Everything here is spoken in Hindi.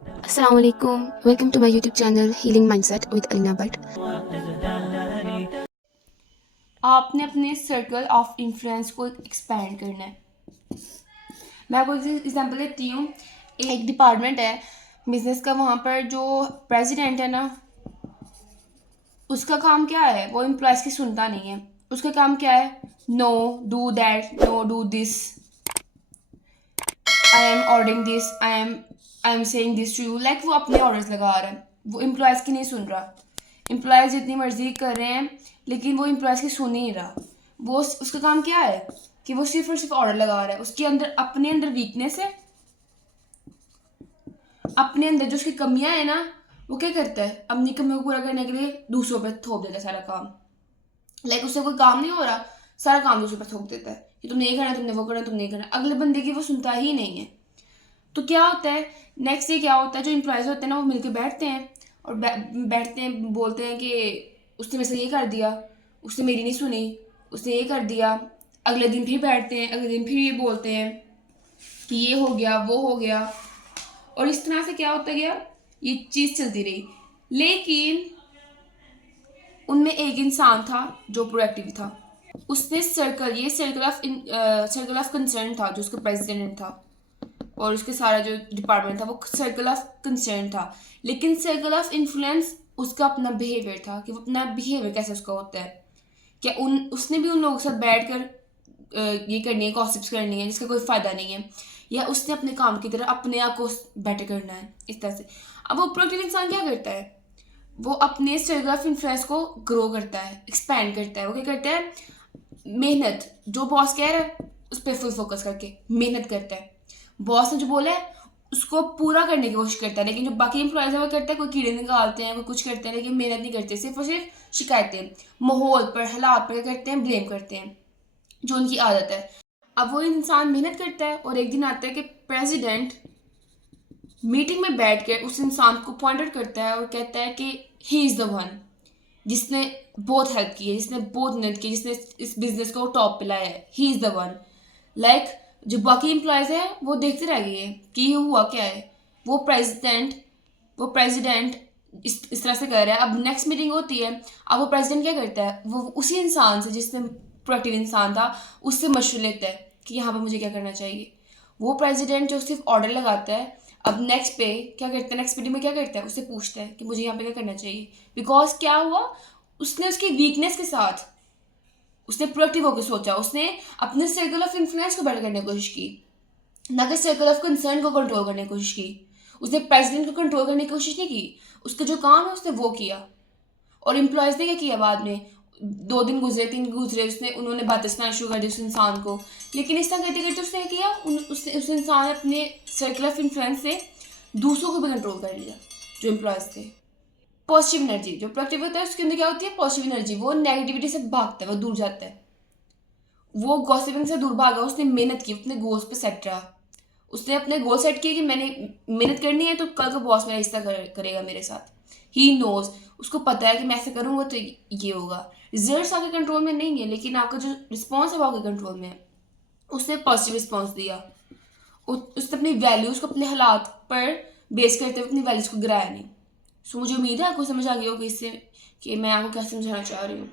Assalamualaikum. Welcome to my YouTube channel Healing Mindset with Alina Bhatt. आपने अपने सर्कल ऑफ इन्फ्लुएंस को एक्सपैंड करना है। मैं आपको एग्जांपल देती हूँ। एक डिपार्टमेंट है बिजनेस का, वहाँ पर जो प्रेसिडेंट है ना, उसका काम क्या है, वो एम्प्लॉयज़ की सुनता नहीं है। उसका काम क्या है, no do that, no do this, I am ordering this, I am saying this to you, like वो अपने ऑर्डर्स लगा रहा है, वो एम्प्लॉयज़ की नहीं सुन रहा। एम्प्लॉयज़ जितनी मर्जी कर रहे हैं लेकिन वो एम्प्लॉयज़ की सुन ही नहीं रहा। वो उसका काम क्या है कि वो सिर्फ और सिर्फ ऑर्डर लगा रहा है। उसके अंदर अपने अंदर वीकनेस है, अपने अंदर जो उसकी कमियां है ना, वो क्या करता है, अपनी कमियों को पूरा करने के लिए दूसरों पर थोप देता है सारा काम। लाइक उससे कोई काम नहीं हो रहा, सारा काम दूसरों पर थोप देता है कि तुमने ये करना, तुमने वो करना, तुमने ये करना। अगले बंदे की वो सुनता ही नहीं है। तो क्या होता है नेक्स्ट डे, क्या होता है, जो एम्प्लॉयज़ होते हैं ना, वो मिलकर बैठते हैं और बैठते हैं, बोलते हैं कि उसने मेरे से ये कर दिया, उसने मेरी नहीं सुनी, उसने ये कर दिया। अगले दिन फिर बैठते हैं, अगले दिन फिर ये बोलते हैं कि ये हो गया, वो हो गया। और इस तरह से क्या होता गया, ये चीज़ चलती रही। लेकिन उनमें एक इंसान था जो प्रोएक्टिव था। उसने सर्कल ऑफ कंसर्न था, जो उसका प्रेसिडेंट था और उसके सारा जो डिपार्टमेंट था, वो सर्कल ऑफ कंसर्न था। लेकिन सर्कल ऑफ इन्फ्लुएंस उसका अपना बिहेवियर था, कि वो अपना बिहेवियर कैसे उसका होता है। क्या उसने भी उन लोगों के साथ बैठ कर ये करनी है, गॉसिप्स करनी है जिसका कोई फ़ायदा नहीं है, या उसने अपने काम की तरह अपने आप को बेटर करना है, इस तरह से। अब वो प्रोडक्टिव इंसान क्या करता है, वो अपने सर्कल ऑफ इन्फ्लुएंस को ग्रो करता है, एक्सपैंड करता है। वो क्या करता है, मेहनत, जो बॉस कह रहा है उस पर फुल फोकस करके मेहनत करता है। बॉस ने जो बोला है उसको पूरा करने की कोशिश करता है। लेकिन जो बाकी एम्प्लॉयज़ है वो करता है, कोई कीड़े निकालते हैं, कोई कुछ करते हैं, लेकिन मेहनत नहीं करते। सिर्फ और सिर्फ शिकायतें, माहौल पर, हालात पर क्या करते हैं, ब्लेम करते हैं, जो उनकी आदत है। अब वो इंसान मेहनत करता है और एक दिन आता है कि प्रेसिडेंट मीटिंग में बैठ कर उस इंसान को पॉइंट आउट करता है और कहता है कि ही इज़ द वन, जिसने बहुत हेल्प की है, जिसने बहुत मेहनत की, जिसने इस बिजनेस को टॉप पे लाया है, he is the one. Like जो बाकी एम्प्लॉयज़ हैं वो देखते रह गए कि ये हुआ क्या है। वो प्रेसिडेंट वो प्रेसिडेंट इस तरह से कर रहा है। अब नेक्स्ट मीटिंग होती है, अब वो प्रेसिडेंट क्या करता है, वो उसी इंसान से, जिसने प्रोएक्टिव इंसान था, उससे मशवरा लेता है कि यहाँ पर मुझे क्या करना चाहिए। वो प्रेसिडेंट जो सिर्फ ऑर्डर लगाता है, अब नेक्स्ट पे क्या करता है, नेक्स्ट मीटिंग में क्या करता है, उससे पूछता है कि मुझे यहाँ पे क्या करना चाहिए। बिकॉज क्या हुआ, उसने उसकी वीकनेस के साथ उसने प्रोएक्टिव होकर सोचा, उसने अपने सर्कल ऑफ इन्फ्लुएंस को बेटर करने की कोशिश की, ना कि सर्कल ऑफ कंसर्न को कंट्रोल करने की कोशिश की। उसने प्रेसिडेंट को कंट्रोल करने की कोशिश नहीं की, उसका जो काम है उसने वो किया। और एम्प्लॉयज़ ने क्या किया, बाद में 2 दिन गुजरे, 3 गुजरे, उन्होंने बातें सुनाना शुरू कर दी उस इंसान को। लेकिन इस तरह करते करते उसने क्या किया, उस इंसान ने अपने सर्कल ऑफ इन्फ्लुएंस से दूसरों को भी कंट्रोल कर लिया, जो एम्प्लॉयज़ थे। पॉजिटिव एनर्जी, जो प्रोडक्टिव होता है उसके अंदर क्या होती है, पॉजिटिव एनर्जी। वो नेगेटिविटी से भागता है, वो दूर जाता है, वो गॉसिपिंग से दूर भागा। उसने मेहनत की, अपने गोल्स पे सेट रहा। उसने अपने गोल सेट किए कि मैंने मेहनत करनी है, तो कल का बॉस मेरा इस तरह करेगा मेरे साथ। ही नोज, उसको पता है कि मैं ऐसे करूँगा तो ये होगा। रिजल्ट्स आपके कंट्रोल में नहीं है, लेकिन आपका जो रिस्पॉन्स है वो आपके कंट्रोल में है। उसने पॉजिटिव रिस्पॉन्स दिया। उसने अपनी वैल्यूज़ को अपने हालात पर बेस करते हुए अपनी वैल्यूज़ को गिराया नहीं। सो मुझे उम्मीद है आपको समझ आ गई होगी इससे कि मैं आपको क्या समझाना चाह रही हूँ।